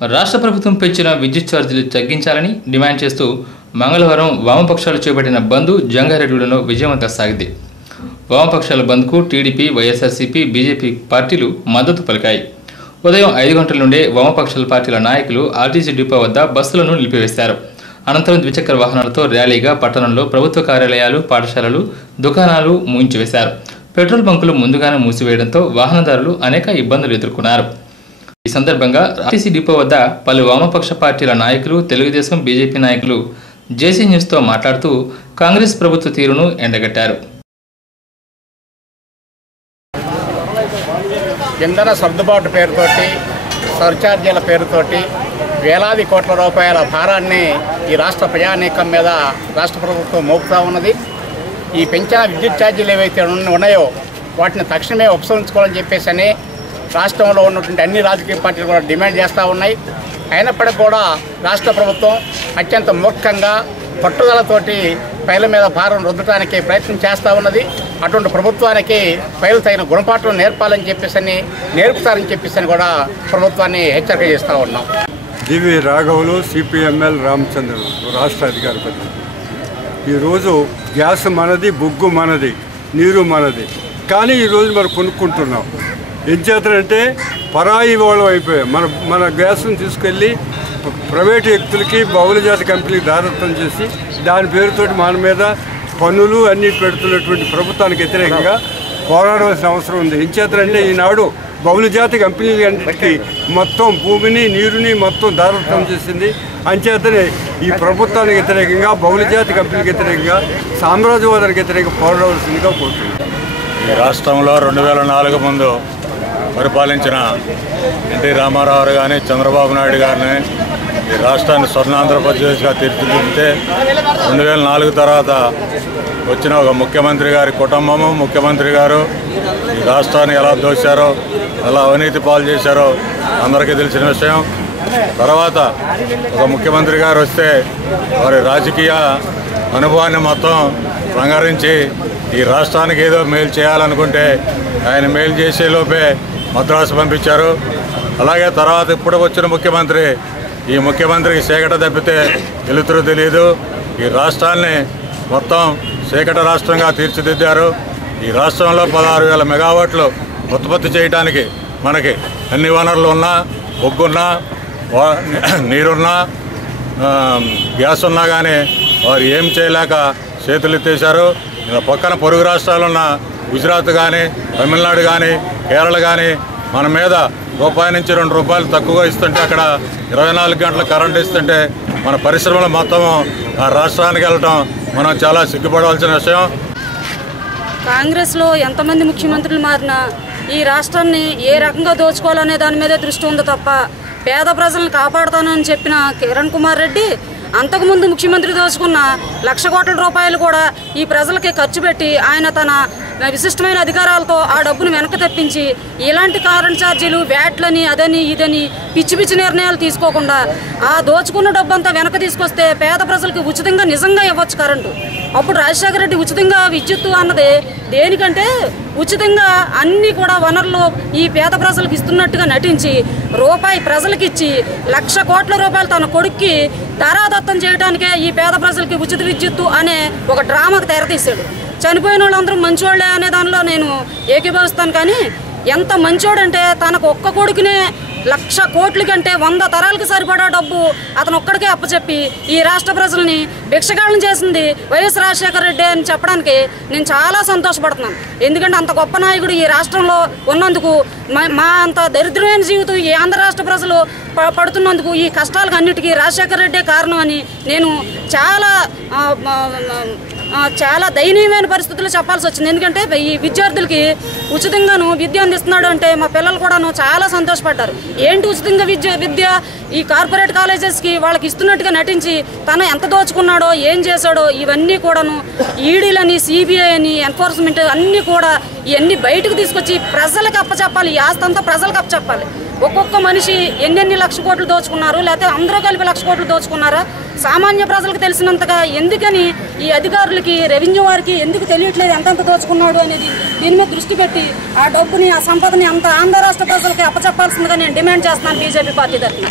రాష్ట్ర ప్రభుత్వం పెంచిన విద్యుత్ ఛార్జీలు తగ్గించాలని డిమాండ్ చేస్తూ మంగళవారం వామపక్షాలు చేపట్టిన బంద్ జంగారెడ్డిగూడెంలో విజయవంతంగా సాగింది. వామపక్షాల బంద్కు టీడీపీ, వైఎస్ఆర్సీపీ, బీజేపీ పార్టీలు మద్దతు పలికాయి. ఉదయం 5 గంటల నుండే వామపక్షాల పార్టీల నాయకులు ఆర్టీసీ డిపో వద్ద బస్సులను నిలిపివేశారు. అనంతరం ద్విచక్ర వాహనాలతో ర్యాలీగా పట్టణంలో ప్రభుత్వ కార్యాలయాలు, పాఠశాలలు, దుకాణాలు మూయించివేశారు. పెట్రోల్ బంకులు ముందుగానే మూసివేయడంతో వాహనదారులు అనేక ఇబ్బందులు ఎదుర్కొన్నారు. ఈ సందర్భంగా ఆర్టీసీ డిపో వద్ద పలు వామపక్ష పార్టీల నాయకులు, తెలుగుదేశం, బీజేపీ నాయకులు జేసీ న్యూస్తో మాట్లాడుతూ కాంగ్రెస్ ప్రభుత్వ తీరును ఎండగట్టారు. ఇంధన సర్దుబాటు పేరుతోటి, సర్ఛార్జీల పేరుతోటి వేలాది కోట్ల రూపాయల భారాన్ని ఈ రాష్ట్ర ప్రజానీకం మీద రాష్ట్ర ప్రభుత్వం మోపుతూ ఉన్నది. ఈ పెంచిన విద్యుత్ ఛార్జీలు ఏవైతే ఉన్నాయో వాటిని తక్షణమే ఉపసంహరించుకోవాలని చెప్పేసి రాష్ట్రంలో ఉన్నటువంటి అన్ని రాజకీయ పార్టీలు కూడా డిమాండ్ చేస్తూ ఉన్నాయి. అయినప్పటికీ కూడా రాష్ట్ర ప్రభుత్వం అత్యంత మూర్ఖంగా పట్టుదలతోటి ప్రజల మీద భారం రుద్దడానికి ప్రయత్నం చేస్తూ ఉన్నది. అటువంటి ప్రభుత్వానికి ప్రజలు తగిన గుణపాఠం నేర్పుతారని చెప్పేసి కూడా ప్రభుత్వాన్ని హెచ్చరిక చేస్తూ ఉన్నాం. డివి రాఘవులు, సిపిఎంఎల్ రామచంద్రులు రాష్ట్ర అధికారి. ఈరోజు గ్యాస్ మనది, బొగ్గు మనది, నీరు మనది. కానీ ఈరోజు మనం కొనుక్కుంటున్నాం. ఏం చేస్తారంటే పరాయి వాళ్ళం అయిపోయాం. మన గ్యాస్ను తీసుకెళ్ళి ప్రైవేటు వ్యక్తులకి, బహుళజాతి కంపెనీకి దారత్వం చేసి దాని పేరుతోటి మన మీద పన్నులు అన్నీ పెడుతున్నటువంటి ప్రభుత్వానికి వ్యతిరేకంగా పోరాడవలసిన అవసరం ఉంది. ఏం చేస్తారంటే ఈనాడు బహుళజాతి కంపెనీలకి మొత్తం భూమిని, నీరుని మొత్తం దారత్వం చేసింది. అంచేతనే ఈ ప్రభుత్వానికి వ్యతిరేకంగా, బహుళజాతి కంపెనీకి వ్యతిరేకంగా, సామ్రాజ్యవాదానికి వ్యతిరేకంగా పోరాడవలసిందిగా కోరుతుంది. ఈ రాష్ట్రంలో 2004 ముందు పరిపాలించిన ఎన్టీ రామారావు కానీ, చంద్రబాబు నాయుడు గారిని ఈ రాష్ట్రాన్ని స్వర్ణాంధ్రప్రదేశ్గా తీర్చిదిద్దితే 2004 తర్వాత వచ్చిన ఒక ముఖ్యమంత్రి గారి కుటుంబము, ముఖ్యమంత్రి గారు ఈ రాష్ట్రాన్ని ఎలా దోశారో, ఎలా అవినీతి పాలు చేశారో అందరికీ తెలిసిన విషయం. తర్వాత ఒక ముఖ్యమంత్రి గారు వస్తే వారి రాజకీయ అనుభవాన్ని మొత్తం రంగరించి ఈ రాష్ట్రానికి ఏదో మేలు చేయాలనుకుంటే ఆయన మేలు చేసేలోపే మద్రాసు పంపించారు. అలాగే తర్వాత ఇప్పుడు వచ్చిన ముఖ్యమంత్రి, ఈ ముఖ్యమంత్రికి చీకట తప్పితే వెలుతురు తెలియదు. ఈ రాష్ట్రాన్ని మొత్తం చీకట రాష్ట్రంగా తీర్చిదిద్దారు. ఈ రాష్ట్రంలో 16,000 మెగావాట్లు ఉత్పత్తి చేయడానికి మనకి అన్ని వనరులు ఉన్నా, బొగ్గున్నా, నీరున్నా, గ్యాస్ ఉన్నా కానీ వారు ఏం చేయలేక చేతులు ఎత్తేశారు. పక్కన పొరుగు రాష్ట్రాలున్న గుజరాత్ కానీ, తమిళనాడు కానీ, కేరళ కానీ మన మీద రూపాయి నుంచి 2 రూపాయలు తక్కువగా ఇస్తుంటే అక్కడ 24 గంటల కరెంట్ ఇస్తుంటే మన పరిశ్రమలు మొత్తం ఆ రాష్ట్రానికి వెళ్ళటం మనం చాలా సిగ్గుపడవలసిన విషయం. కాంగ్రెస్లో ఎంతమంది ముఖ్యమంత్రులు మారినా ఈ రాష్ట్రాన్ని ఏ రకంగా దోచుకోవాలనే దాని మీదే దృష్టి ఉంది తప్ప పేద ప్రజలను కాపాడుతానని చెప్పిన కిరణ్ కుమార్ రెడ్డి అంతకుముందు ముఖ్యమంత్రి దోచుకున్న 1,00,000 కోట్ల రూపాయలు కూడా ఈ ప్రజలకి ఖర్చు పెట్టి ఆయన తన విశిష్టమైన అధికారాలతో ఆ డబ్బును వెనక్కి తెప్పించి ఇలాంటి కరెంట్ ఛార్జీలు, వ్యాట్లని, అదని ఇదని పిచ్చి నిర్ణయాలు తీసుకోకుండా ఆ దోచుకున్న డబ్బు అంతా వెనక్కి తీసుకొస్తే పేద ప్రజలకు ఉచితంగా నిజంగా ఇవ్వచ్చు కరెంటు. అప్పుడు రాజశేఖర రెడ్డి ఉచితంగా విద్యుత్తు అన్నది దేనికంటే ఉచితంగా అన్నీ కూడా వనరులు ఈ పేద ప్రజలకు ఇస్తున్నట్టుగా నటించి రూపాయి ప్రజలకు ఇచ్చి 1,00,000 కోట్ల రూపాయలు తన కొడుక్కి ధారాదత్తం చేయడానికే ఈ పేద ప్రజలకి ఉచిత విద్యుత్తు అనే ఒక డ్రామాకు తెరతీశాడు. చనిపోయిన వాళ్ళందరూ మంచోళ్లే అనే దానిలో నేను ఏకీభవిస్తాను. కానీ ఎంత మంచోడంటే తనకు ఒక్క కొడుకునే 1,00,000 కోట్ల కంటే 100 తరాలకు సరిపడా డబ్బు అతను ఒక్కడికే అప్పచెప్పి ఈ రాష్ట్ర ప్రజల్ని భిక్షగాళ్ళని చేసింది వైఎస్ రాజశేఖర రెడ్డి అని చెప్పడానికి నేను చాలా సంతోషపడుతున్నాను. ఎందుకంటే అంత గొప్ప నాయకుడు ఈ రాష్ట్రంలో ఉన్నందుకు, మా అంత దరిద్రమైన జీవితం ఈ ఆంధ్ర రాష్ట్ర ప్రజలు పడుతున్నందుకు, ఈ కష్టాలకు అన్నిటికీ రాజశేఖర రెడ్డే కారణం అని నేను చాలా దయనీయమైన పరిస్థితుల్లో చెప్పాల్సి వచ్చింది. ఎందుకంటే ఈ విద్యార్థులకి ఉచితంగాను విద్య అందిస్తున్నాడు అంటే మా పిల్లలు కూడాను చాలా సంతోషపడ్డారు. ఏంటి ఉచితంగా విద్య ఈ కార్పొరేట్ కాలేజెస్కి వాళ్ళకి ఇస్తున్నట్టుగా నటించి తను ఎంత దోచుకున్నాడో, ఏం చేశాడో ఇవన్నీ కూడాను ఈడీలని, సిబిఐ అని, ఎన్ఫోర్స్మెంట్ అన్నీ కూడా ఇవన్నీ బయటకు తీసుకొచ్చి ప్రజలకు అప్పచెప్పాలి. ఈ ఆస్తి అంతా ప్రజలకు అప్పచెప్పాలి. ఒక్కొక్క మనిషి ఎన్ని 1,00,000 కోట్లు దోచుకున్నారు, లేకపోతే అందరూ కలిపి 1,00,000 కోట్లు దోచుకున్నారా, సామాన్య ప్రజలకు తెలిసినంతగా ఎందుకని ఈ అధికారులకి, రెవెన్యూ వారికి ఎందుకు తెలియట్లేదు ఎంతెంత దోచుకున్నాడు అనేది దీని మీద దృష్టి పెట్టి ఆ డబ్బుని, ఆ సంపదని అంత ఆంధ్ర రాష్ట్ర ప్రజలకి అప్పచెప్పాల్సిందిగా నేను డిమాండ్ చేస్తున్నాను బీజేపీ పార్టీ తరఫున.